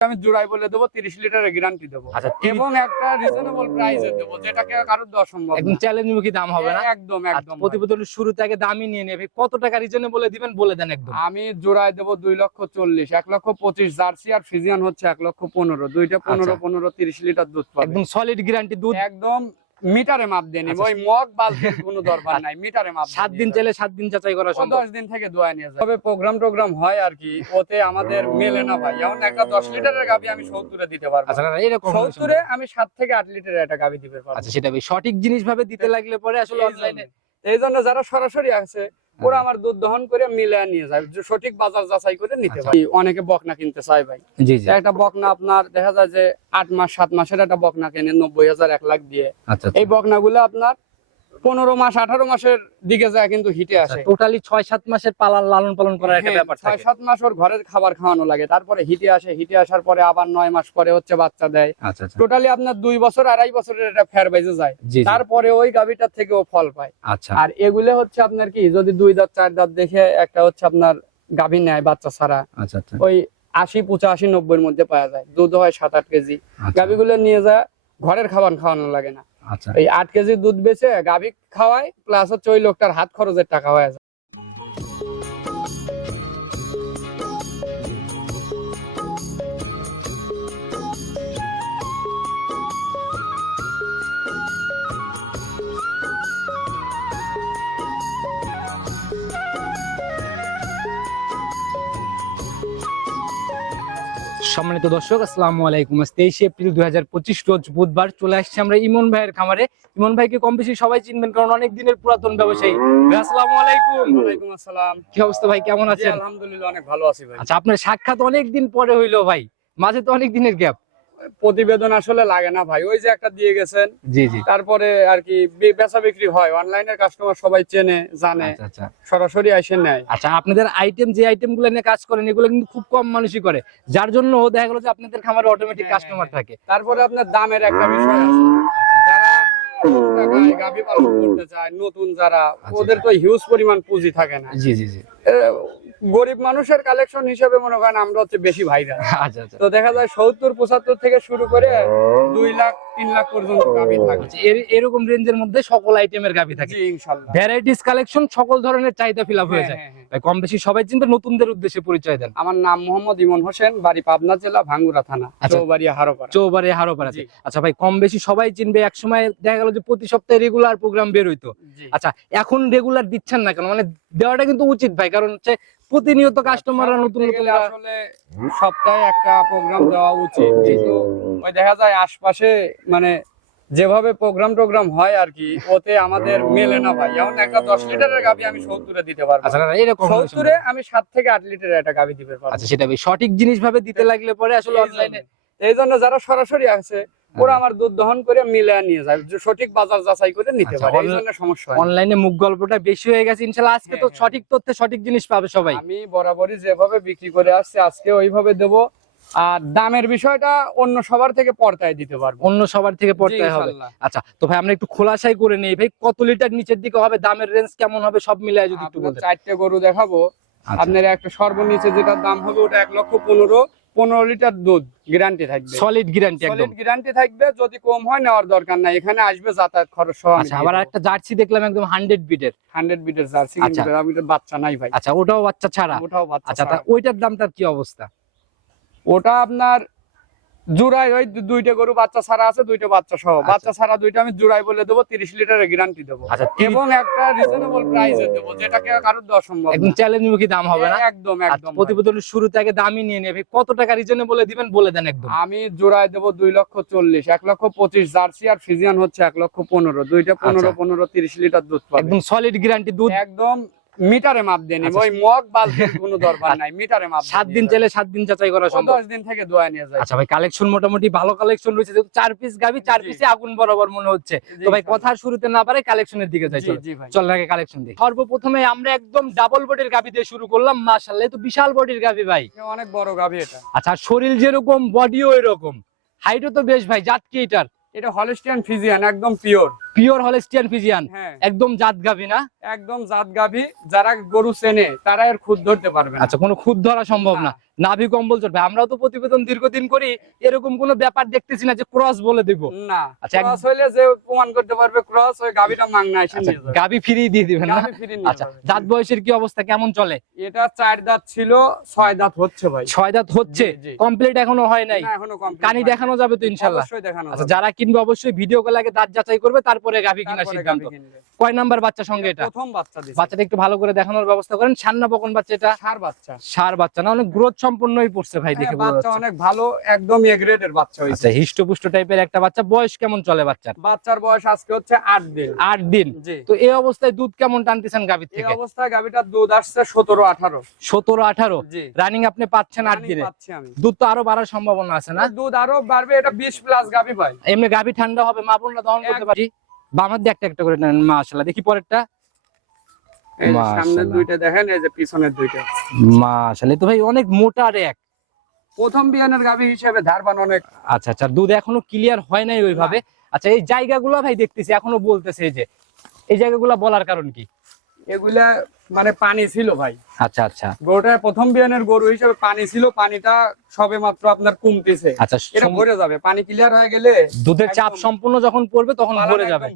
আমি জোড়াই বলে দেবো তিরিশ লিটারের গ্যারান্টি দেবো। আচ্ছা এবং একটা রিজনেবল প্রাইসে দেবো যেটাকে কারোর দেওয়া সম্ভব একদম চ্যালেঞ্জ মুখী দাম হবে না? একদম আচ্ছা, একদম। প্রতিবেদনের শুরুতে আগে দামই নিয়ে নেবে। কত টাকা রিজনে বলে দিবেন বলে দেন একদম। আমি জোড়াই দেবো দুই লক্ষ চল্লিশ এক লক্ষ পঁচিশ জার্সি আর ফিজিয়ান হচ্ছে এক লক্ষ পনেরো। দুইটা পনেরো আচ্ছা। পনেরো তিরিশ লিটার দুধ পাবে। একদম সলিড গ্যারান্টি দুধ। একদম মিটারে মাপ দেনি আচ্ছা। ওই মগ বালতির কোনো দরকার নাই মিটারে মাপ সাত দিন চলে সাত দিন যাচাই করা সম্ভব। দশ দিন থেকে দোয়া নিয়ে যায় তবে প্রোগ্রাম টোগ্রাম হয় আর কি ওতে আমাদের মেলে না ভাই। যেমন একটা দশ লিটারের গাবি আমি সত্তরে দিতে পারব। আচ্ছা এরকম সত্তরে আমি সাত থেকে আট লিটারের একটা গাবি দিতে পারব। আচ্ছা সেটা সঠিক জিনিস ভাবে দিতে লাগলে পরে আসলে অনলাইনে এই জন্য যারা সরাসরি আছে ওরা আমার দুধ দহন করে মিলে নিয়ে যায়। সঠিক বাজার যাচাই করে নিতে আচ্ছা। পারে। অনেকে বকনা কিনতে চায় ভাই। একটা বকনা আপনার দেখা যায় যে আট মাস সাত মাসের একটা বকনা কেনে নব্বই হাজার এক লাখ দিয়ে। আচ্ছা। এই বকনাগুলো আপনার পনেরো মাস আঠারো মাসের দিকে যায় কিন্তু হিটে আসে। টোটালি ছয় সাত মাসের পালন লালন পালন করার একটা হ্যাঁ, ব্যাপার ছয় সাত মাস ওর ঘরের খাবার খাওয়ানো লাগে। তারপরে হিটে আসে হিটে আসার পরে আবার নয় মাস পরে হচ্ছে বাচ্চা দেয়। আচ্ছা আচ্ছা। টোটালি আপনার দুই বছর আড়াই বছরের একটা ফের বেজে যায়। তারপরে ওই গাভিটার থেকে ও ফল পায়। আচ্ছা। আর এগুলো হচ্ছে আপনার কি যদি দুই দাঁত চার দাঁত দেখে একটা হচ্ছে আপনার গাভী নেয় বাচ্চা ছাড়া আচ্ছা আচ্ছা। ওই আশি পঁচাশি নব্বইয়ের মধ্যে পাওয়া যায়। দুধ হয় সাত আট কেজি। আচ্ছা, গাভীগুলো নিয়ে যায় ঘরের খাবার খাওয়ানো লাগে না। আচ্ছা। এই আট কেজি দুধ বেচে গাভী খাওয়ায় প্লাস হচ্ছে ওই লোকটার হাত খরচের টাকা হয়ে সম্মানিত দর্শক আসসালামু আলাইকুম। আজ তেইশে এপ্রিল দুই রোজ বুধবার চলে আসছে আমরা ইমন ভাইয়ের খামারে। ইমন ভাইকে কম বেশি সবাই চিনবেন কারণ অনেক দিনের পুরাতন ব্যবসায়ী। আসসালামু আলাইকুম। ওয়ালাইকুম আসসালাম। কি অবস্থা ভাই? কেমন আছে আছেন? আলহামদুলিল্লাহ অনেক ভালো আছি ভাই। আচ্ছা আপনার সাক্ষাৎ অনেক দিন পরে হইল ভাই। মাঝে তো অনেক দিনের গ্যাপ। প্রতিবেদন আসলে লাগে না ভাই। ওই যে একটা দিয়ে গেছেন জি জি। তারপরে আর কি বেচা বিক্রি হয়। অনলাইনের কাস্টমার সবাই চেনে জানে। আচ্ছা আচ্ছা। সরাসরি এসে নেয়। আচ্ছা আপনাদের আইটেম যে আইটেমগুলো নিয়ে কাজ করেন এগুলো কিন্তু খুব কম মানুষই করে। যার জন্য দেখা গেলো যে আপনাদের খামারে অটোমেটিক হ্যাঁ, কাস্টমার হ্যাঁ, থাকে। তারপরে আপনার দামের একটা বিষয় আছে। যারা গাভী পালন করতে চায় নতুন যারা ওদের তো হিউজ পরিমাণ পুঁজি থাকে না। জি জি জি। এ, গরিব মানুষের কালেকশন হিসেবে মনে করেন আমরা হচ্ছে বেশি ভাইরা আচ্ছা আচ্ছা। তো দেখা যায় সত্তর পঁচাত্তর থেকে শুরু করে দুই লাখ তিন লাখ পর্যন্ত গাভী থাকে। আচ্ছা, এর- এরকম রেঞ্জের মধ্যে সকল আইটেমের গাভি থাকে। ভ্যারাইটিস কালেকশন সকল ধরনের চাহিদা ফিল হয়ে হ্যাঁ, যায়। হ্যাঁ, হ্যাঁ। কম বেশি সবাই চিনবে নতুনদের উদ্দেশ্যে পরিচয় দেন। আমার নাম মোহাম্মদ ইমন হোসেন বাড়ি পাবনা জেলা ভাঙ্গুরা থানা। চৌবাড়িয়া হারোপাড়া। হারোপার আছে। আচ্ছা ভাই কম বেশি সবাই চিনবে এক সময় দেখা গেল যে প্রতি সপ্তাহে রেগুলার প্রোগ্রাম বের হইতো। আচ্ছা এখন রেগুলার দিচ্ছেন না কেন? মানে দেওয়াটা কিন্তু উচিত ভাই কারণ হচ্ছে প্রতিনিয়ত কাস্টমাররা নতুন নতুন আসলে সপ্তাহে একটা প্রোগ্রাম দেওয়া উচিত। কিন্তু ওই দেখা যায় আশপাশে মানে যেভাবে প্রোগ্রাম টোগ্রাম হয় আর কি ওতে আমাদের মেলে না ভাই। যেমন একটা দশ লিটারের গাভি আমি সত্তরে দিতে পারব। আচ্ছা সত্তরে আমি সাত থেকে আট লিটারের একটা গাভি দিতে পারব। আচ্ছা সেটা সঠিক জিনিস ভাবে দিতে লাগলে পরে আসলে অনলাইনে এই জন্য যারা সরাসরি আছে ওরা আমার দুধ দহন করে মিলে নিয়ে যায় সঠিক বাজার যাচাই করে নিতে আচ্ছা, পারে এই জন্য সমস্যা হয় অনলাইনে মুখ গল্পটা বেশি হয়ে গেছে ইনশাল্লাহ আজকে তো হ্যাঁ, হ্যাঁ। সঠিক তথ্যে সঠিক জিনিস পাবে সবাই। আমি বরাবরই যেভাবে বিক্রি করে আসছি আজকে ওইভাবে দেব। আর দামের বিষয়টা অন্য সবার থেকে পর্তায় দিতে পারব। অন্য সবার থেকে জি, হবে। আচ্ছা তো ভাই আমরা একটু খোলাসাই করে নেই। ভাই কত লিটার নিচের দিকে হবে? দামের রেঞ্জ কেমন হবে? সব মিলাই যদি একটু বলতেন চারটে গরু দেখাবো। আচ্ছা। আপনার একটা সর্বনিচে যেটার দাম হবে ওটা এক লক্ষ পনেরো। পনেরো লিটার দুধ গ্যারান্টি থাকবে। সলিড গ্যারান্টি সলিড গ্যারান্টি থাকবে যদি কম হয় নেওয়ার দরকার নাই। এখানে আসবে যাতায়াত খরচ সহ আচ্ছা আবার একটা জার্সি দেখলাম একদম হান্ড্রেড বিটের হান্ড্রেড বিটের জার্সি আমি কিন্তু আমি বাচ্চা নাই ভাই। আচ্ছা ওটাও বাচ্চা ছাড়া। ওটাও বাচ্চা আচ্ছা তা। ওইটার দামটার কি অবস্থা? ওটা আপনার জুড়াই ওই দুইটা গরু বাচ্চা ছাড়া আছে দুইটা বাচ্চা সহ। বাচ্চা ছাড়া দুইটা আমি জুড়াই বলে দেবো তিরিশ লিটারের গ্যারান্টি দেবো। আচ্ছা এবং একটা রিজনেবল প্রাইসে দেবো যেটাকে কারোর দেওয়া সম্ভব একদম চ্যালেঞ্জ মুখী দাম হবে না? একদম আচ্ছা, একদম। প্রতিবেদনের শুরুতে আগে দামই নিয়ে নেবে। কত টাকা রিজনে বলে দিবেন বলে দেন একদম। আমি জোড়ায় দেবো দুই লক্ষ চল্লিশ এক লক্ষ পঁচিশ জার্সি আর ফিজিয়ান হচ্ছে এক লক্ষ পনেরো। দুইটা পনেরো আচ্ছা। পনেরো তিরিশ লিটার দুধ একদম সলিড গ্যারান্টি দুধ। একদম মিটারে মাপ দিয়ে নিবো। আচ্ছা। ওই মগ বালতির কোনো দরকার নাই মিটারে মাপ সাত দিন চাইলে সাত দিন যাচাই করা সম্ভব। দশ দিন থেকে দোয়া নিয়ে যায়। আচ্ছা ভাই কালেকশন মোটামুটি ভালো কালেকশন রয়েছে যেহেতু চার পিস গাবি চার পিসে আগুন বরাবর মনে হচ্ছে। তো ভাই কথার শুরুতে না পারে কালেকশনের দিকে যাই চলো। চল আগে কালেকশন দিই সর্বপ্রথমে আমরা একদম ডাবল বডির গাবি দিয়ে শুরু করলাম মাশাআল্লাহ তো বিশাল বডির গাবি ভাই। অনেক বড় গাভি এটা। আচ্ছা শরীর যেরকম বডিও এরকম। হাইটও তো বেশ ভাই জাত কি এটার? এটা হলস্টিয়ান ফিজিয়ান একদম পিওর। Pure Holstein Friesian. হ্যাঁ। একদম জাত গাভি না? একদম জাত গাভী যারা গরু চেনে তারা এর খুদ ধরতে পারবে আচ্ছা কোনো খুদ ধরা সম্ভব না। নাভি কম্বল চলবে আমরাও তো প্রতিবেদন দীর্ঘদিন করি এরকম কোনো ব্যাপার দেখতেছি না যে ক্রস বলে দিব। না আচ্ছা, ক্রস হইলে যে প্রমাণ করতে পারবে ক্রস ওই গাভীটা মাংনা এসে আচ্ছা দিয়ে দিবেন না? আচ্ছা দাঁত বয়সের কি অবস্থা কেমন চলে? এটা চার দাঁত ছিল ছয় দাঁত হচ্ছে ভাই। ছয় দাঁত হচ্ছে। কমপ্লিট এখনও হয় নাই? এখনও কানি দেখানো যাবে তো ইনশাল্লাহ অবশ্যই দেখানো আচ্ছা যারা কিনবে অবশ্যই ভিডিও কল আগে দাঁত যাচাই করবে তারপরে গাভি তারপরে সিদ্ধান্ত। কয় নাম্বার বাচ্চা সঙ্গে এটা প্রথম বাচ্চা বাচ্চাটা একটু ভালো করে দেখানোর ব্যবস্থা করেন। সান্না বকন বাচ্চা এটা? সার বাচ্চা। সার বাচ্চা না অনেক গ্রোথ সম্পন্নই পড়ছে ভাই দেখে হ্যাঁ, বাচ্চা অনেক ভালো একদম এ গ্রেডের বাচ্চা হয়েছে। আচ্ছা হিষ্টপুষ্ট টাইপের একটা বাচ্চা বয়স কেমন চলে বাচ্চার? বাচ্চার বয়স আজকে হচ্ছে আট দিন। আট দিন। তো এই অবস্থায় দুধ কেমন টানতেছেন গাভীর এই অবস্থায় গাভীটার দুধ আসছে সতেরো আঠারো। সতেরো আঠারো? জি। রানিং আপনি পাচ্ছেন আট রানিং দিনে? দুধ তো আরও বাড়ার সম্ভাবনা আছে না? দুধ আরও বাড়বে এটা বিশ প্লাস গাভী ভাই এমনি গাভী ঠান্ডা হবে মা বোনরা দহন করতে পারি। বামার দিয়ে একটা একটা করে নেন মাশাল্লাহ দেখি পরেরটা। দুইটা দেখেন এই যে পিছনের দুইটা। তো ভাই অনেক মোটা রেক প্রথম বিয়ানের গাভী হিসেবে ধারবান অনেক। আচ্ছা আচ্ছা দুধ এখনও ক্লিয়ার হয় নাই ওইভাবে? আচ্ছা এই জায়গাগুলো ভাই দেখতেছি এখনও বলতেছে এই যে এই জায়গাগুলো বলার কারণ কি? এগুলা মানে পানি ছিল ভাই। আচ্ছা আচ্ছা। গরুটা প্রথম বিয়ানের গরু হিসেবে পানি ছিল পানিটা সবে মাত্র আপনার কমতেছে। আচ্ছা এটা ভরে যাবে পানি ক্লিয়ার হয়ে গেলে দুধের চাপ সম্পূর্ণ যখন পড়বে তখন ভরে যাবে।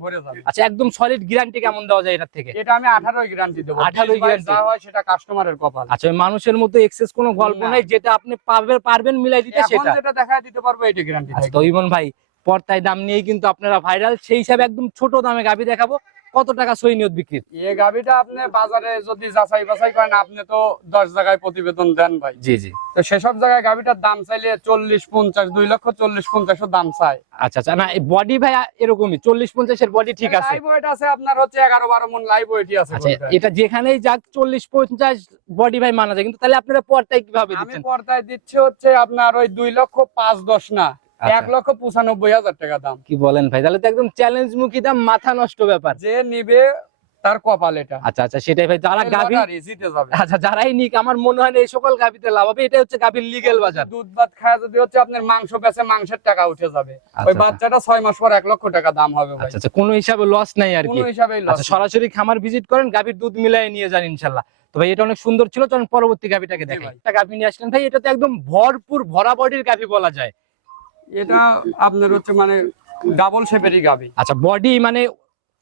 আচ্ছা একদম সলিড গ্যারান্টি কেমন দেওয়া যায় এটার থেকে? এটা আমি আঠারোই গ্যারান্টি দেবো। 18 18 guarantee। হয় সেটা কাস্টমারের কপাল। আচ্ছা মানুষের মতো এক্সেস কোনো গল্প। নাই যেটা আপনি পারবেন পারবেন মিলাই দিতে সেটা। এখন যেটা দেখা দিতে পারব এটা গ্যারান্টি আচ্ছা তো ইমন ভাই পর্তায় দাম নিয়েই কিন্তু আপনারা ভাইরাল সেই হিসাবে একদম ছোট দামে গাবি দেখাবো। কত টাকা সই নিয়ত বিক্রি? এই গাভিটা আপনি বাজারে যদি যাচাই বাছাই করেন আপনি তো দশ জায়গায় প্রতিবেদন দেন ভাই। জি জি। তো সেসব জায়গায় গাভিটার দাম চাইলে চল্লিশ পঞ্চাশ দুই লক্ষ চল্লিশ পঞ্চাশের দাম চাই আচ্ছা আচ্ছা। না বডি ভাই এরকমই চল্লিশ পঞ্চাশের বডি ঠিক আছে। লাইভ ওয়েট আছে আপনার হচ্ছে এগারো বারো মন লাইভ ওয়েটই আছে আচ্ছা এটা যেখানেই যাক চল্লিশ পঞ্চাশ বডি ভাই মানা যায়। কিন্তু তাহলে আপনারা পর্তায় কীভাবে আমি দিচ্ছেন? পর্দায় দিচ্ছি হচ্ছে আপনার ওই দুই লক্ষ পাঁচ দশ না। এক লক্ষ পঁচানব্বই হাজার টাকা দাম। কি বলেন ভাই? তাহলে তো একদম চ্যালেঞ্জ মুখী দাম মাথা নষ্ট ব্যাপার। যে নিবে তার কপাল এটা। আচ্ছা আচ্ছা সেটাই ভাই যারা গাভি জিতে যাবে। আচ্ছা যারাই নিক আমার মনে হয় না এই সকল গাভিতে লাভ হবে। এটা হচ্ছে গাভির লিগেল বাজার। দুধ ভাত খায় যদি হচ্ছে আপনার মাংস বেচে মাংসের টাকা উঠে যাবে। আচ্ছা, ওই আচ্ছা। বাচ্চাটা ছয় মাস পর এক লক্ষ টাকা দাম হবে ভাই। আচ্ছা আচ্ছা কোনো হিসাবে লস নাই আর কি। কোনো হিসাবে আচ্ছা সরাসরি খামার ভিজিট করেন গাভীর দুধ মিলাই নিয়ে যান ইনশাল্লাহ তো ভাই এটা অনেক সুন্দর ছিল চলুন পরবর্তী গাভীটাকে ভাই। একটা গাভী নিয়ে আসলেন ভাই এটা তো একদম ভরপুর ভরা বডির গাভী বলা যায়। এটা আপনার হচ্ছে মানে ডাবল শেপেরই গাবি। আচ্ছা বডি মানে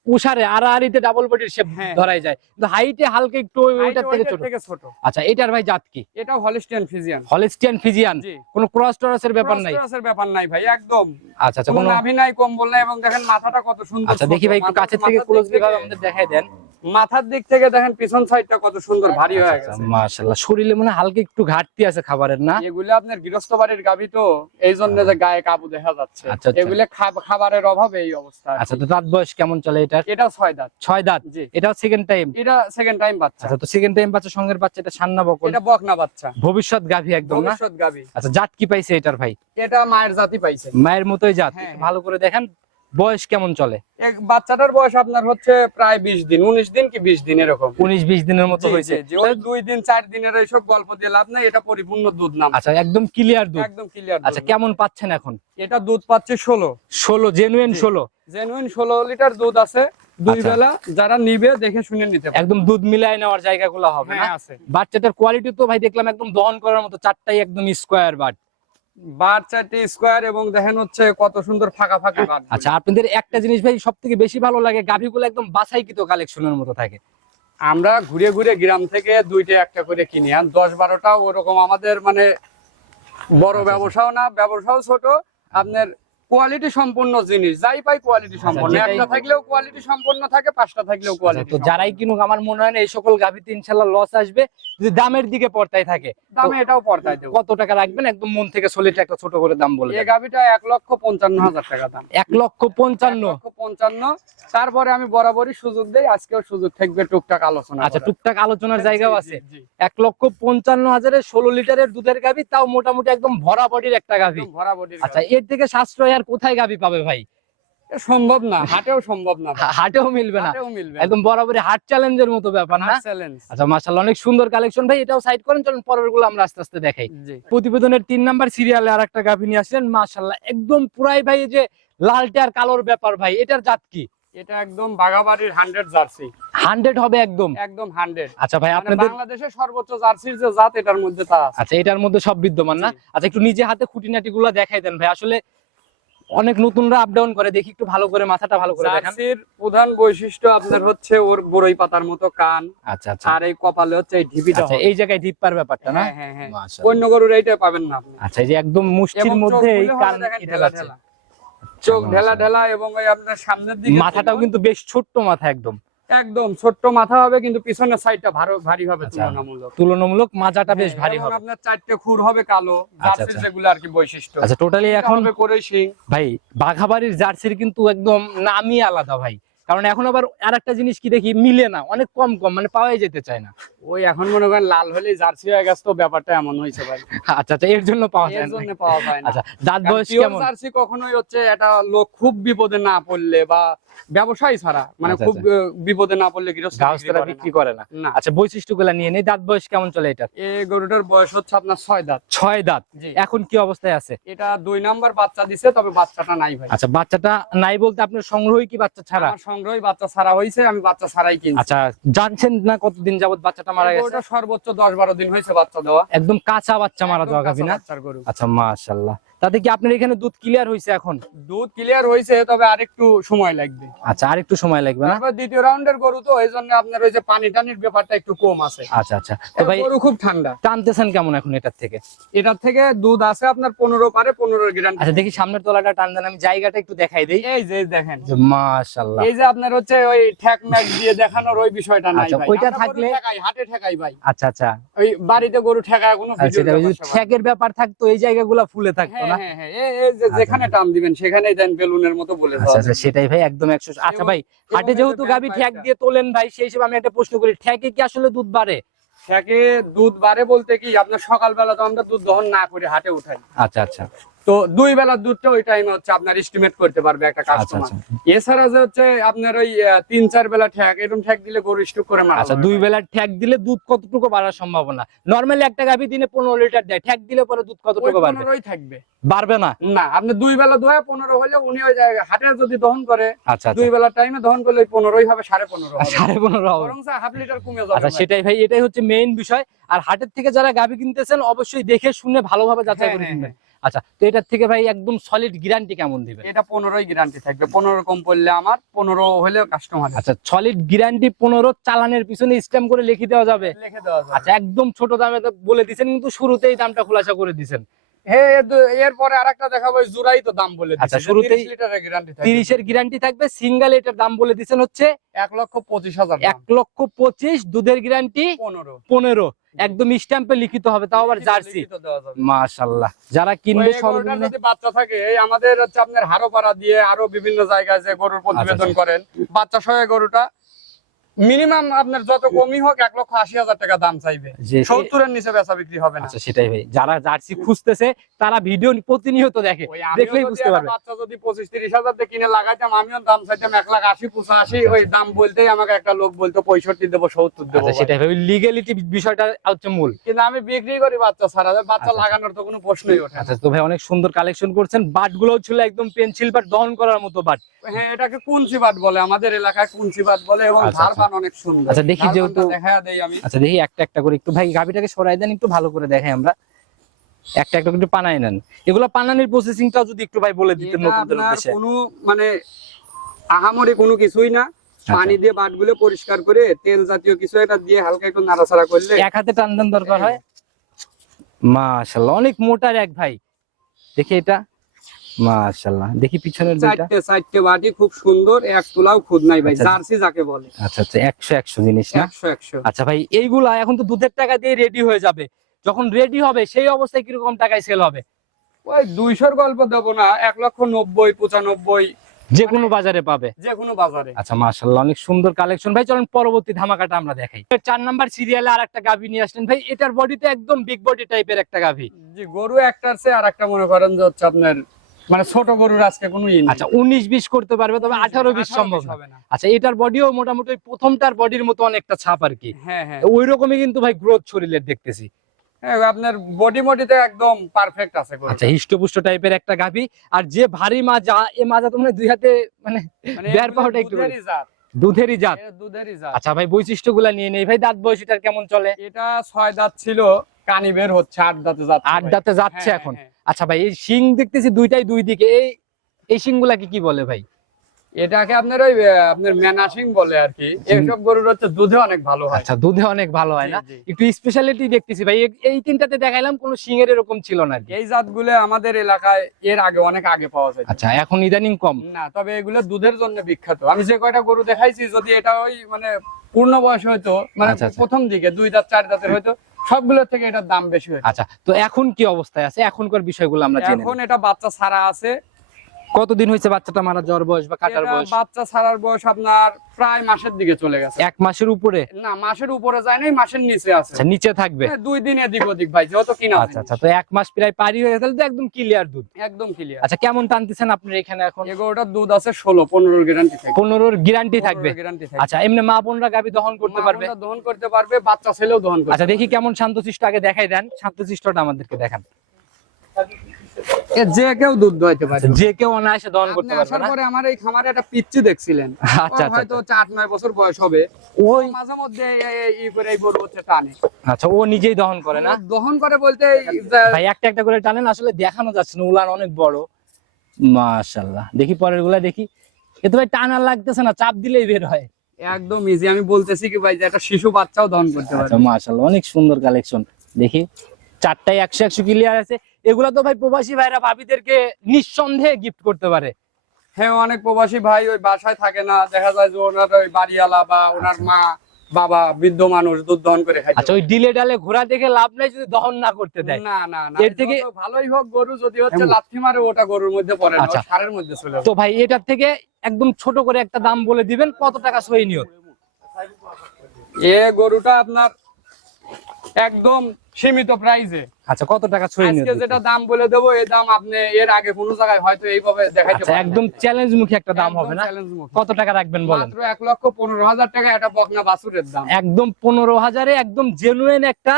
উষারে আড়াআড়িতে ডাবল বডির শেপ। ধরাই যায়। কিন্তু হাইটে হালকা একটু ওই- ওইটার থেকে ছোট। থেকে ছোট। আচ্ছা এটার ভাই জাত কি? এটাও হলিস্টিয়ান ফিজিয়ান হলিস্টিয়ান ফিজিয়ান কোনো ক্রস টরাসের ব্যাপার নাই? ক্রসের ব্যাপার নাই ভাই একদম। আচ্ছা আচ্ছা কোনো নাভি নাই কম্বল নাই এবং দেখেন মাথাটা কত সুন্দর আচ্ছা দেখি ভাই একটু কাছের থেকে ক্লোজলি ভাবে আমাদের দেখাই দেন। মাথার দিক থেকে দেখেন পিছন সাইডটা কত সুন্দর ভারী হয়ে আচ্ছা, গেছে মাশাআল্লাহ। শরীরে মনে হালকা একটু ঘাটতি আছে খাবারের না? এগুলো আপনার গৃহস্থ বাড়ির গাভী তো এই জন্য যে গায়ে কাবু দেখা যাচ্ছে। আচ্ছা, আচ্ছা। এগুলো খাবারের অভাবে এই অবস্থা আচ্ছা তো দাঁত বয়স কেমন চলে এটার? এটা ছয় দাঁত। ছয় দাঁত? জি। এটাও সেকেন্ড টাইম এটা সেকেন্ড টাইম বাচ্চা। আচ্ছা তো সেকেন্ড টাইম বাচ্চা সঙ্গের বাচ্চা এটা সান্না বকন? এটা বকনা বাচ্চা। ভবিষ্যৎ গাভী একদম না? ভবিষ্যৎ গাভী। আচ্ছা জাত কি পাইছে এটার ভাই? এটা মায়ের জাতি পাইছে। মায়ের মতোই জাত। হ্যাঁ। ভালো করে দেখেন বয়স কেমন চলে? এক বাচ্চাটার বয়স আপনার হচ্ছে প্রায় বিশ দিন উনিশ দিন কি বিশ দিন এরকম? উনিশ বিশ দিনের মতো হয়েছে। দুই দিন চার দিনের এইসব গল্প দিয়ে লাভ নাই এটা পরিপূর্ণ দুধ নাম। আচ্ছা একদম ক্লিয়ার দুধ। একদম ক্লিয়ার আচ্ছা কেমন পাচ্ছেন এখন? এটা দুধ পাচ্ছে ষোলো। ষোলো জেনুইন ষোলো। জেনুইন ষোলো লিটার দুধ আছে। দুই আচ্ছা। বেলা যারা নিবে দেখে শুনে নিতে একদম দুধ মিলাই নেওয়ার জায়গাগুলো হবে হ্যাঁ বাচ্চাটার কোয়ালিটি তো ভাই দেখলাম একদম দহন করার মতো চারটাই একদম স্কোয়ার বাট। বার চারটে স্কোয়ার এবং দেখেন হচ্ছে কত সুন্দর ফাঁকা ফাঁকা আচ্ছা আপনাদের একটা জিনিস ভাই সব থেকে বেশি ভালো লাগে গাভীগুলো একদম বাছাইকৃত কালেকশনের মতো থাকে। আমরা ঘুরে ঘুরে গ্রাম থেকে দুইটা একটা করে কিনি আর দশ বারোটা ওরকম আমাদের মানে বড় আচ্ছা, ব্যবসাও না ব্যবসাও ছোট। আপনার কোয়ালিটি সম্পূর্ণ জিনিস যাই পাই কোয়ালিটি সম্পন্ন। একটা থাকলেও কোয়ালিটি সম্পন্ন থাকে পাঁচটা থাকলেও আচ্ছা, কোয়ালিটি তো যারাই কিনুক আমার মনে হয় না এই সকল গাভীতে ইনশাল্লাহ লস আসবে। যদি দামের দিকে পড়তাই থাকে দামে এটাও পড়তায় দেবো। কত টাকা রাখবেন? একদম মন থেকে সলিড একটা ছোট করে দাম বলে এই। গাভিটা এক লক্ষ পঞ্চান্ন হাজার টাকা দাম। এক লক্ষ পঞ্চান্ন। পঞ্চান্ন। তারপরে আমি বরাবরই সুযোগ দেই আজকেও সুযোগ থাকবে টুকটাক আলোচনা আচ্ছা টুকটাক আলোচনার জায়গাও আছে। এক লক্ষ পঞ্চান্ন হাজারের ষোলো লিটারের দুধের গাভী তাও মোটামুটি একদম ভরা বডির একটা গাভী। ভরা বডির আচ্ছা এর থেকে সাশ্রয় আর কোথায় গাভী পাবে ভাই? সম্ভব না হাটেও সম্ভব না হাটেও মিলবে না। একদম বরাবরই হাট চ্যালেঞ্জের মতো ব্যাপার না? আচ্ছা মাশাআল্লাহ অনেক সুন্দর কালেকশন ভাই এটাও সাইড করেন চলুন পরেরগুলো আমরা আস্তে আস্তে দেখাই। প্রতিবেদনের তিন নাম্বার সিরিয়ালে আর একটা গাভী নিয়ে আসলেন মাশাআল্লাহ একদম পুরাই ভাই যে লালটে আর কালোর ব্যাপার ভাই এটার জাত কি? এটা একদম বাগাবাড়ির হান্ড্রেড জার্সি হান্ড্রেড হবে একদম? একদম হান্ড্রেড আচ্ছা ভাই মানে আপনাদের বাংলাদেশের সর্বোচ্চ জার্সির যে জাত এটার মধ্যে তা আচ্ছা এটার মধ্যে সব বিদ্যমান না? আচ্ছা একটু নিজে হাতে খুঁটিনাটি গুলো দেখাই দেন ভাই। আসলে অনেক নতুনরা আপ ডাউন করে দেখি একটু ভালো করে মাথাটা ভালো করে দেখেন জার্সির প্রধান বৈশিষ্ট্য আপনার হচ্ছে ওর বড়ই পাতার মতো কান আচ্ছা আচ্ছা আর এই কপালে হচ্ছে এই ঢিপিটা আচ্ছা এই জায়গায় ধিপ্পার ব্যাপারটা না হ্যাঁ হ্যাঁ হ্যাঁ মাশাআল্লাহ। অন্য গরুর এইটা পাবেন না আপনি আচ্ছা এই যে একদম মুষ্টির মধ্যে এই কান এটা। ঢেলা। চোখ ঢেলা। ঢেলা এবং এই আপনার সামনের দিকে মাথাটাও কিন্তু বেশ ছোট্ট মাথা একদম একদম ছোট্ট মাথা হবে কিন্তু পিছনের সাইডটা ভারী হবে আচ্ছা। তুলনামূলক। তুলনামূলক মাজাটা বেশ ভারী হবে। আপনার চারটে খুর হবে কালো জার্সির আচ্ছা। যেগুলো আর কি বৈশিষ্ট্য। আচ্ছা টোটালি এখন করে শিং ভাই বাঘাবাড়ির জার্সির কিন্তু একদম নামই আলাদা ভাই। কারণ এখন আবার আর একটা জিনিস কি দেখি মিলে না অনেক কম কম মানে পাওয়াই যেতে চায় না। ওই এখন মনে করেন লাল হলেই জার্সি হয়ে গেছে তো ব্যাপারটা এমন হয়েছে ভাই। আচ্ছা আচ্ছা এর জন্য পাওয়া যায় না। জন্য পাওয়া যায় না। আচ্ছা দাঁত বয়স কেমন? জার্সি কখনোই হচ্ছে এটা লোক খুব বিপদে না পড়লে বা ব্যবসায়ী ছাড়া মানে আচ্ছা, খুব বিপদে না পড়লে গৃহস্থ গাউসরা বিক্রি করে না। আচ্ছা বৈশিষ্ট্যগুলা নিয়ে নেই। দাঁত বয়স কেমন চলে এটা এই গরুটার বয়স হচ্ছে আপনার ছয় দাঁত। ছয় দাঁত। এখন কি অবস্থায় আছে? এটা দুই নাম্বার বাচ্চা দিছে তবে বাচ্চাটা নাই ভাই। আচ্ছা বাচ্চাটা নাই বলতে আপনার সংগ্রহই কি বাচ্চা ছাড়া? সংগ্রহই বাচ্চা ছাড়া হয়েছে আমি বাচ্চা ছাড়াই কিনছি। আচ্ছা জানছেন না কতদিন যাবত বাচ্চাটা মারা গেছে? গরুটা সর্বোচ্চ দশ বারো দিন হয়েছে বাচ্চা দেওয়া। একদম কাঁচা বাচ্চা মারা যাওয়া কাঁচা না? গরু। আচ্ছা মাশাআল্লাহ তাতে কি আপনার এখানে দুধ ক্লিয়ার হয়েছে এখন? দুধ ক্লিয়ার হয়েছে তবে আরেকটু সময় লাগবে। আচ্ছা আর একটু সময় লাগবে না? তারপর দ্বিতীয় রাউন্ডের গরু তো এই জন্য আপনার ওই যে পানি টানির ব্যাপারটা একটু কম আছে। আচ্ছা আচ্ছা। তো ভাই গরু খুব ঠান্ডা। টানতেছেন কেমন এখন এটার থেকে? এটার থেকে দুধ আছে আপনার পনেরো পারে পনেরো গ্রাম। আচ্ছা দেখি সামনের তলাটা টান দেন আমি জায়গাটা একটু দেখাই দিই। এই যে দেখেন। মাশাআল্লাহ। এই যে আপনার হচ্ছে ওই ঠ্যাক ম্যাক দিয়ে দেখানোর ওই বিষয়টা নাই আচ্ছা, ভাই। ওইটা থাকলে- ঠেকাই হাটে ঠেকাই ভাই। আচ্ছা আচ্ছা। ওই বাড়িতে গরু ঠেকায় কোনো আচ্ছা ঠ্যাকের ব্যাপার থাকতো এই জায়গাগুলো ফুলে থাকতো না হ্যাঁ হ্যাঁ। এই- এই যেখানে টান দিবেন সেখানেই দেন বেলুনের মতো বলে আচ্ছা আচ্ছা সেটাই ভাই একদম একশো আচ্ছা ভাই হাটে যেহেতু গাবি ঠ্যাক দিয়ে তোলেন ভাই সেই হিসেবে আমি একটা প্রশ্ন করি ঠ্যাকে কি আসলে দুধ বাড়ে? ঠেকে দুধ বাড়ে বলতে কি আপনার সকালবেলা তো আমরা দুধ দহন না করে হাটে উঠাই। আচ্ছা আচ্ছা। তো দুই বেলার দুধটা ওই টাইমে হচ্ছে আপনার এস্টিমেট করতে পারবে একটা আচ্ছা কাস্টমার আচ্ছা এছাড়া যে হচ্ছে আপনার ওই তিন চার বেলা ঠ্যাক এরকম ঠ্যাক দিলে গরু স্টক করে মারা আচ্ছা দুই বেলা ঠ্যাক দিলে দুধ কতটুকু বাড়ার সম্ভাবনা? নর্মালি একটা গাভী দিনে পনেরো লিটার দেয় ঠ্যাক দিলে পরে দুধ কতটুকু বাড়বে? পনেরোই থাকবে। বাড়বে না? না আপনি দুই বেলা দোয়া পনেরো হলে উনি ওই জায়গায় হাটে যদি দহন করে আচ্ছা আচ্ছা। দুই বেলা টাইমে দহন করলে ওই পনেরোই হবে সাড়ে পনেরো সাড়ে পনেরো হবে। হাফ লিটার কমে যাবে। আচ্ছা সেটাই ভাই এটাই হচ্ছে মেইন বিষয়। আর হাটের থেকে যারা গাভী কিনতেছেন অবশ্যই দেখে শুনে ভালোভাবে যাচাই হ্যাঁ, করে হ্যাঁ, কিনবেন। আচ্ছা তো এটার থেকে ভাই একদম সলিড গ্যারান্টি কেমন দিবেন? এটা পনেরোই গ্যারান্টি থাকবে। পনেরো কম পড়লে আমার পনেরো হলে কাস্টমার আচ্ছা সলিড গ্যারান্টি পনেরো চালানের পিছনে স্ট্যাম্প করে লিখে দেওয়া যাবে। লিখে দেওয়া যাবে। আচ্ছা একদম ছোট দামে তো বলে দিচ্ছেন কিন্তু শুরুতেই দামটা খোলাসা করে দিছেন হ্যাঁ এর এরপরে আরেকটা দেখাবো জুরাই তো দাম বলে আচ্ছা, শুরুতেই- লিটারের গ্যারান্টি থাকবে। তিরিশের গ্যারান্টি থাকবে সিঙ্গেল এটার দাম বলে দিছেন হচ্ছে এক লক্ষ পঁচিশ হাজার এক লক্ষ পঁচিশ দুধের গ্যারান্টি পনেরো। পনেরো। একদম স্ট্যাম্পে লিখিত হবে তাও আবার জার্সি। লিখিত মাশাল্লাহ যারা কিনবে সর্বনিম্ন যদি বাচ্চা থাকে এই আমাদের হচ্ছে আপনার হারোপাড়া দিয়ে আরও বিভিন্ন জায়গায় যে গরুর প্রতিবেদন আচ্ছা। করেন বাচ্চা সহ গরুটা মিনিমাম আপনার যত কমই হোক এক লক্ষ আশি হাজার টাকা দাম চাইবে। সত্তরের নিচে বেচা বিক্রি হবে না। আচ্ছা সেটাই ভাই। যারা জার্সি খুঁজতেছে তারা ভিডিও প্রতিনিয়ত দেখে। দেখলেই বুঝতে পারবে। বাচ্চা যদি পঁচিশ তিরিশ হাজার দিয়ে কিনে লাগাইতাম আমিও দাম চাইতাম এক লাখ আশি পঁচাশি ওই দাম বলতেই আমাকে একটা লোক বলতো পঁয়ষট্টি দেবো সত্তর দেবো আচ্ছা সেটাই ভাই। লিগ্যালিটি বিষয়টা হচ্ছে মূল। কিন্তু আমি বিক্রি করি বাচ্চা ছাড়া বাচ্চা আচ্ছা। লাগানোর তো কোনো প্রশ্নই ওঠে না। আচ্ছা তো ভাই অনেক সুন্দর কালেকশন করছেন। বাটগুলো ছিল একদম পেন্সিল বাট দহন করার মতো বাট। হ্যাঁ এটাকে কুঞ্চি বাট বলে। আমাদের এলাকায় কুঞ্চি বাট বলে এবং আচ্ছা, ধার অনেক সুন্দর। আচ্ছা, দেখি যেহেতু- দেখা দেই আমি। আচ্ছা দেখি একটা একটা করে একটু। ভাই গাভিটাকে সরাই দেন একটু ভালো করে দেখাই আমরা। একটা একটা করে পানাই নেন। এগুলো পানানির প্রসেসিংটাও যদি একটু ভাই বলে দিতেন নতুনদের উদ্দেশ্যে। কোনো মানে আহামরি কোনো কিছুই না। আচ্ছা। পানি দিয়ে বাটগুলো পরিষ্কার করে তেল জাতীয় কিছু একটা দিয়ে হালকা একটু নাড়াচাড়া করলে এক হাতে টান টান দরকার হয়। মাশাআল্লাহ অনেক মোটার এক ভাই। দেখি এটা। মাশাআল্লাহ। দেখি পিছনের দুইটা। চারটে চারটে বাটি খুব সুন্দর এক তুলাও খুদ নাই ভাই আচ্ছা। জার্সি যাকে বলে। আচ্ছা আচ্ছা একশো একশো জিনিস না? একশো একশো। আচ্ছা ভাই এইগুলা এখন তো দুধের টাকা দিয়ে রেডি হয়ে যাবে। যখন রেডি হবে সেই অবস্থায় কীরকম টাকায় সেল হবে? ওই দুইশোর গল্প দেবো না এক লক্ষ নব্বই পঁচানব্বই। যে কোনো বাজারে পাবে। যে কোনো বাজারে। আচ্ছা মাশাআল্লাহ অনেক সুন্দর কালেকশন ভাই চলেন পরবর্তী ধামাকাটা আমরা দেখাই। চার নাম্বার সিরিয়ালে আর একটা গাভি নিয়ে আসলেন। ভাই এটার বডিতে একদম বিগ বডি টাইপের একটা গাভি। জি গরু একটার চেয়ে আর একটা মনে করেন যে হচ্ছে আপনার মানে ছোট গরুর আজকে কোনো। আচ্ছা উনিশ বিশ করতে পারবে তবে আঠারো বিশ সম্ভব হবে না। আচ্ছা এটার বডিও মোটামুটি প্রথমটার বডির মতো অনেকটা ছাপ আর কি। হ্যাঁ হ্যাঁ। ওই রকমই কিন্তু ভাই গ্রোথ শরীরের দেখতেছি। হ্যাঁ, আপনার বডি মডিতে একদম পারফেক্ট আছে আচ্ছা হিষ্টপুষ্ট টাইপের একটা গাভী আর যে ভারী মাজা এ মাজা তো মানে দুই হাতে মানে মানে পাওয়াটা একটু দুধেরই জাত। দুধেরই জাত। এটা দুধেরই। আচ্ছা ভাই বৈশিষ্ট্যগুলা নিয়ে নেই। ভাই দাঁত বয়সীটার কেমন চলে? এটা ছয় দাঁত ছিল কানি বের হচ্ছে আট দাঁতে যাচ্ছে আট দাঁতে যাচ্ছে হ্যাঁ, এখন। হ্যাঁ, আচ্ছা ভাই এই শিং দেখতেছি দুইটাই দুই দিকে। এই এই শিং গুলাকে কি বলে ভাই? এটাকে আপনার ওই আপনার ম্যানাসিং বলে আর কি। এইসব গরুর হচ্ছে দুধে অনেক ভালো হয়। আচ্ছা দুধে অনেক ভালো হয় না। একটু স্পেশালিটি দেখতেছি ভাই। এই- তিনটাতে দেখাইলাম কোনো শিং এর এরকম ছিল না এই জাতগুলো আমাদের এলাকায় এর আগে অনেক আগে পাওয়া যায়। আচ্ছা এখন ইদানিং কম। না তবে এগুলো দুধের জন্য বিখ্যাত। আমি যে কয়টা গরু দেখাইছি যদি এটা ওই মানে পূর্ণ বয়স হয়তো মানে আচ্ছা, আচ্ছা। প্রথম দিকে দুই দাঁত চার দাঁতের হয়তো সবগুলোর থেকে এটার দাম বেশি হয়েছে। আচ্ছা তো এখন কি অবস্থায় আছে? এখনকার বিষয়গুলো আমরা জেনে এখন এটা বাচ্চা ছাড়া আছে। কতদিন হয়েছে বাচ্চাটা মারা জ্বর বয়স বা কাটার বয়স? বাচ্চা ছাড়ার বয়স আপনার প্রায় মাসের দিকে চলে গেছে। এক মাসের উপরে? না মাসের উপরে যায় নাই মাসের নিচে আছে। আচ্ছা নিচে থাকবে। হ্যাঁ, দুই দিন এদিক ওদিক ভাই যেহেতু কিনা আচ্ছা আচ্ছা তো এক মাস প্রায় পারি হয়ে গেছে তো একদম ক্লিয়ার দুধ। একদম ক্লিয়ার আচ্ছা কেমন টানতেছেন আপনি এখানে এখন? এগুলোটার দুধ আছে ষোলো পনেরো গ্যারান্টি থাকবে। পনেরোর গ্যারান্টি থাকবে। গ্যারান্টি আচ্ছা এমনি মা বোনরা গাবি দহন করতে পারবে? দহন করতে পারবে বাচ্চা ছেলেও দহন করতে আচ্ছা দেখি কেমন শান্তশিষ্ট আগে দেখাই দেন। শান্তশিষ্টটা আমাদেরকে দেখান। যে কেউ দুধ দোয়াইতে পারে যে কেউ অনায়াসে দহন করতে পারবে না। পরে আমার এই খামারে একটা পিচ্চি দেখছিলেন। আচ্ছা, ওর হয়তো হচ্ছে আট নয় বছর বয়স হবে। ওই মাঝে মধ্যে এই- করে এই গরু হচ্ছে টানে। আচ্ছা ও নিজেই দহন করে না? দহন করে বলতে ভাই একটা একটা করে টানেন আসলে দেখানো যাচ্ছে না উলান অনেক বড়। মাশাল্লাহ দেখি পরেরগুলা দেখি। এ তো ভাই টানা লাগতেছে না চাপ দিলেই বের হয়। একদম ইজি আমি বলতেছি কি ভাই যে একটা শিশু বাচ্চাও দহন করতে পারে। আচ্ছা মাশাল্লাহ অনেক সুন্দর কালেকশন দেখি। চারটায় একশো একশো ক্লিয়ার আছে এগুলা তো ভাই প্রবাসী ভাইরা ভাবিদেরকে নিঃসন্দেহে গিফট করতে পারে হ্যাঁ অনেক প্রবাসী ভাই ওই বাসায় থাকে না দেখা যায় যে ওনার ওই বাড়িওয়ালা বা ওনার মা বাবা বৃদ্ধ মানুষ দুধ দহন করে খাইতে আচ্ছা ওই ডিলে ডালে ঘোরা দেখে লাভ নাই যদি দহন না করতে দেয় না না না এর থেকে- ভালোই হোক গরু যদি হচ্ছে এমন। লাথি মারে ওটা গরুর মধ্যে পড়ে না আচ্ছা। সারের মধ্যে চলে। তো ভাই এটার থেকে একদম ছোট করে একটা দাম বলে দিবেন কত টাকা সই নিয়ত এ গরুটা আপনার একদম সীমিত প্রাইসে আচ্ছা কত টাকা নিয়ত আজকে যেটা দাম বলে দেবো এই দাম আপনি এর আগে কোনো জায়গায় হয়তো এইভাবে দেখাইতে আচ্ছা পারেন। একদম চ্যালেঞ্জ মুখী একটা দাম হবে না? কত টাকা রাখবেন বলেন? মাত্র এক লক্ষ পনেরো হাজার টাকা একটা বকনা বাছুরের দাম। একদম পনেরো হাজারে একদম জেনুইন একটা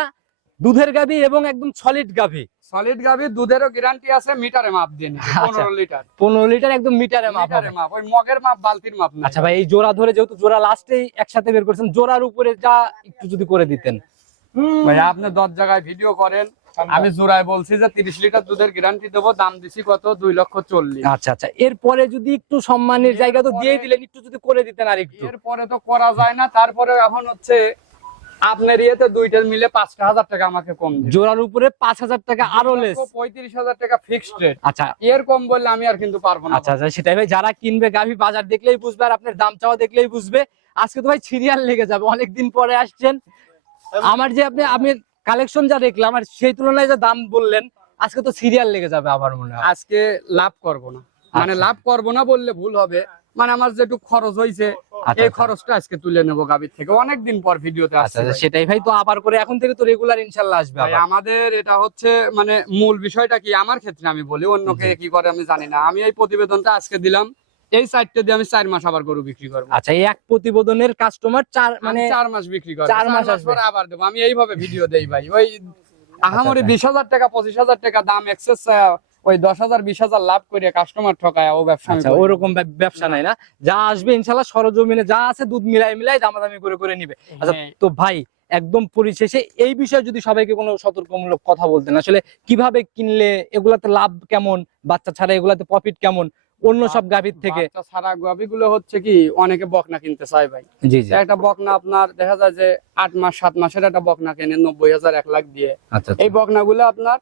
দুধের গাভী এবং একদম সলিড গাভী। সলিড গাভীর দুধেরও গ্যারান্টি আছে মিটারে মাপ দিয়ে নিবে আচ্ছা। পনেরো লিটার। পনেরো লিটার একদম মিটারে মাপ মিটারে মাপ ওই মগের মাপ বালতির মাপ না আচ্ছা ভাই এই জোড়া ধরে যেহেতু জোড়া লাস্টেই একসাথে বের করছেন জোড়ার উপরে যা একটু যদি করে দিতেন। ভাই আপনি দশ জায়গায় ভিডিও করেন। আমি জোড়ায় বলছি যে তিরিশ লিটার দুধের গ্যারান্টি দেবো দাম দিছি কত? দুই লক্ষ চল্লিশ। আচ্ছা আচ্ছা। এরপরে যদি একটু সম্মানের জায়গা তো দিয়ে দিলেন একটু যদি করে দিতেন আর একটু। এরপরে তো করা যায় না তারপরে এখন হচ্ছে আপনার ইয়েতে দুইটা মিলে পাঁচটা হাজার টাকা আমাকে কম জোড়ার উপরে পাঁচ হাজার টাকা আরও লেস পঁয়ত্রিশ হাজার টাকা ফিক্সড রেট আচ্ছা। এর কম বললে আমি আর কিন্তু পারব না। আচ্ছা আচ্ছা সেটাই ভাই যারা কিনবে গাভী বাজার দেখলেই বুঝবে আর আপনার দাম চাওয়া দেখলেই বুঝবে। আজকে তো ভাই সিরিয়াল লেগে যাবে অনেকদিন পরে আসছেন। আমার যে আপনি আমি কালেকশন যা দেখলাম আর সেই তুলনায় যে দাম বললেন আজকে তো সিরিয়াল লেগে যাবে আবার মনে হয়। আজকে লাভ করব না। মানে আচ্ছা। লাভ করব না বললে ভুল হবে। মানে আমার যেটুকু খরচ হয়েছে আচ্ছা, এই আচ্ছা। খরচটা আজকে তুলে নেব গাভীর থেকে। অনেকদিন পর ভিডিওতে আসছে সেটাই ভাই। তো আবার করে এখন থেকে তো রেগুলার ইনশাল্লাহ আসবে। আমাদের এটা হচ্ছে মানে মূল বিষয়টা কি? আমার ক্ষেত্রে আমি বলি অন্য কে কি করে আমি জানি না। আমি এই প্রতিবেদনটা আজকে দিলাম। এই সাইডটা দিয়ে আমি চার মাস আবার গরু বিক্রি করব। আচ্ছা এক প্রতিবেদনের কাস্টমার চার মানে চার মাস বিক্রি করব। চার মাস পরে আবার দেবো। আমি এইভাবে ভিডিও দেই ভাই। ওই আহামরি আচ্ছা। বিশ হাজার টাকা পঁচিশ হাজার টাকা দাম এক্সেস ওই দশ হাজার বিশ হাজার লাভ করে কাস্টমার ঠকায় ও ব্যবসা আচ্ছা। ওরকম ব্যবসা নাই না? যা আসবে ইনশাল্লাহ সরজমিনে যা আছে দুধ মিলাই মিলাই দামাদামি করে করে নিবে। আচ্ছা হ্যাঁ। তো ভাই একদম পরিশেষে এই বিষয়ে যদি সবাইকে কোনো সতর্কমূলক কথা বলতেন আসলে কীভাবে কিনলে এগুলাতে লাভ কেমন বাচ্চা ছাড়া এগুলাতে প্রফিট কেমন অন্য সব গাভীর থেকে। সারা গাভীগুলো হচ্ছে কি অনেকে বকনা কিনতে চায় ভাই। জি জি। একটা বকনা আপনার দেখা যায় যে আট মাস সাত মাসের একটা বকনা কেনে নব্বই হাজার এক লাখ দিয়ে। আচ্ছা। এই বকনাগুলো আপনার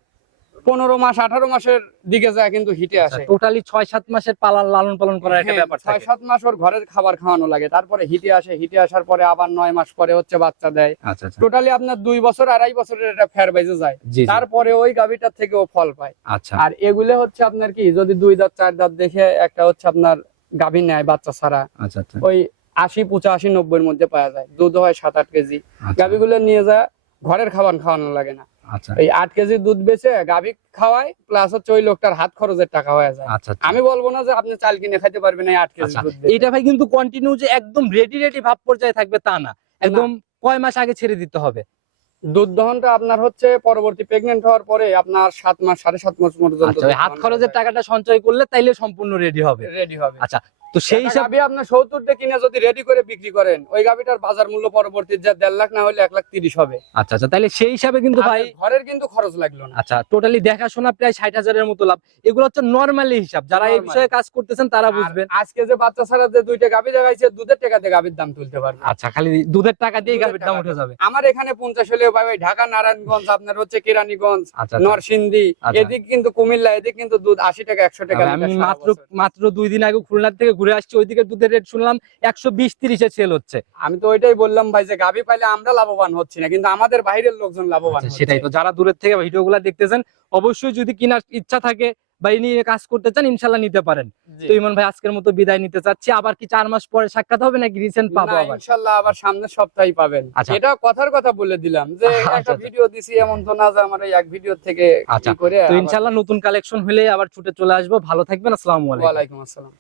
পনেরো মাস আঠারো মাসের দিকে যায় কিন্তু হিটে আসে। টোটালি ছয় সাত মাসের পালন লালন পালন করার একটা হ্যাঁ, ব্যাপার ছয় সাত মাস ওর ঘরের খাবার খাওয়ানো লাগে। তারপরে হিটে আসে হিটে আসার পরে আবার নয় মাস পরে হচ্ছে বাচ্চা দেয়। আচ্ছা আচ্ছা। টোটালি আপনার দুই বছর আড়াই বছরের এটা ফের বাইজে যায়। তারপরে ওই গাভীটার থেকে ও ফল পায়। আচ্ছা। আর এগুলো হচ্ছে আপনার কি যদি দুই দাঁত চার দাঁত দেখে একটা হচ্ছে আপনার গাভী নেয় বাচ্চা ছাড়া আচ্ছা আচ্ছা। ওই আশি পঁচাশি নব্বইয়ের মধ্যে পাওয়া যায়। দুধ হয় সাত আট কেজি। আচ্ছা। গাভীগুলো নিয়ে যায় ঘরের খাবার খাওয়ানো লাগে না। আচ্ছা এই আট কেজি দুধ বেচে গাভী খাওয়ায় প্লাস হচ্ছে ওই লোকটার হাত খরচের টাকা হয়ে যায়। আচ্ছা আচ্ছা। আমি বলব না যে আপনি চাল কিনে খাইতে পারবেন এই আট কেজি আচ্ছা, দুধ এটা ভাই কিন্তু কন্টিনিউ যে একদম রেডি রেডি ভাব পর্যায়ে থাকবে তা না। একদম কয় মাস আগে ছেড়ে দিতে হবে? দুধ দহনটা আপনার হচ্ছে পরবর্তী প্রেগনেন্ট হওয়ার পরে আপনার সাত মাস সাড়ে সাত মাস পর্যন্ত আচ্ছা হাত খরচের টাকাটা সঞ্চয় করলে তাইলে সম্পূর্ণ রেডি হবে। রেডি হবে। আচ্ছা তো সেই হিসাব আপনার সত্তরটা কিনে যদি রেডি করে বিক্রি করেন ওই গাবিটার বাজার মূল্য পরবর্তী যে দেড় লাখ না হলে এক লাখ তিরিশ হবে। আচ্ছা আচ্ছা তাইলে সেই হিসাবে কিন্তু ভাই ঘরের কিন্তু খরচ লাগল না। আচ্ছা টোটালি দেখাশোনা প্রায় ষাট হাজারের মতো লাভ। এগুলো হচ্ছে নর্মালি হিসাব। যারা এই বিষয়ে কাজ করতেছেন তারা বুঝবেন। আজকে যে বাচ্চা ছাড়া যে দুইটা গাবি দেখাইছে দুধের টাকাতে গাবির দাম তুলতে পারবে আচ্ছা খালি দুধের টাকা দিয়ে গাভীর দাম উঠে যাবে। আমার এখানে পঞ্চাশ হলে ভাই ঢাকা নারায়ণগঞ্জ আপনার হচ্ছে কেরানীগঞ্জ আচ্ছা আচ্ছা। নরসিংদী আচ্ছা। এদিক কিন্তু কুমিল্লা এদিক কিন্তু দুধ আশি টাকা একশো টাকা আমি মাত্র মাত্র দুই দিন আগে খুলনা থেকে ঘুরে আসছি ওইদিকে দুধের রেট শুনলাম একশো বিশ তিরিশে সেল হচ্ছে। আমি তো ওইটাই বললাম ভাই যে গাবি পাইলে আমরা লাভবান হচ্ছি না কিন্তু আমাদের বাইরের লোকজন লাভবান আচ্ছা, সেটাই তো যারা দূরের থেকে ভিডিও গুলা দেখতেছেন অবশ্যই যদি কেনার ইচ্ছা থাকে বা এই নিয়ে কাজ করতে চান ইনশাল্লাহ নিতে পারেন। তো ইমন ভাই আজকের মতো বিদায় নিতে চাচ্ছি। আবার কি চার মাস পরে সাক্ষাৎ হবে নাকি রিসেন্ট পাবো আবার? ইনশাল্লাহ আবার সামনের সপ্তাহেই পাবেন। আচ্ছা। এটা কথার কথা বলে দিলাম যে আচ্ছা, একটা। ভিডিও দিছি এমন তো না যে আমার এক ভিডিও থেকে আচ্ছা, করে তো ইনশাল্লাহ নতুন কালেকশন হলে আবার ছুটে চলে আসব। ভালো থাকবেন আসসালামু আলাইকুম। ওয়ালাইকুম আসসালাম।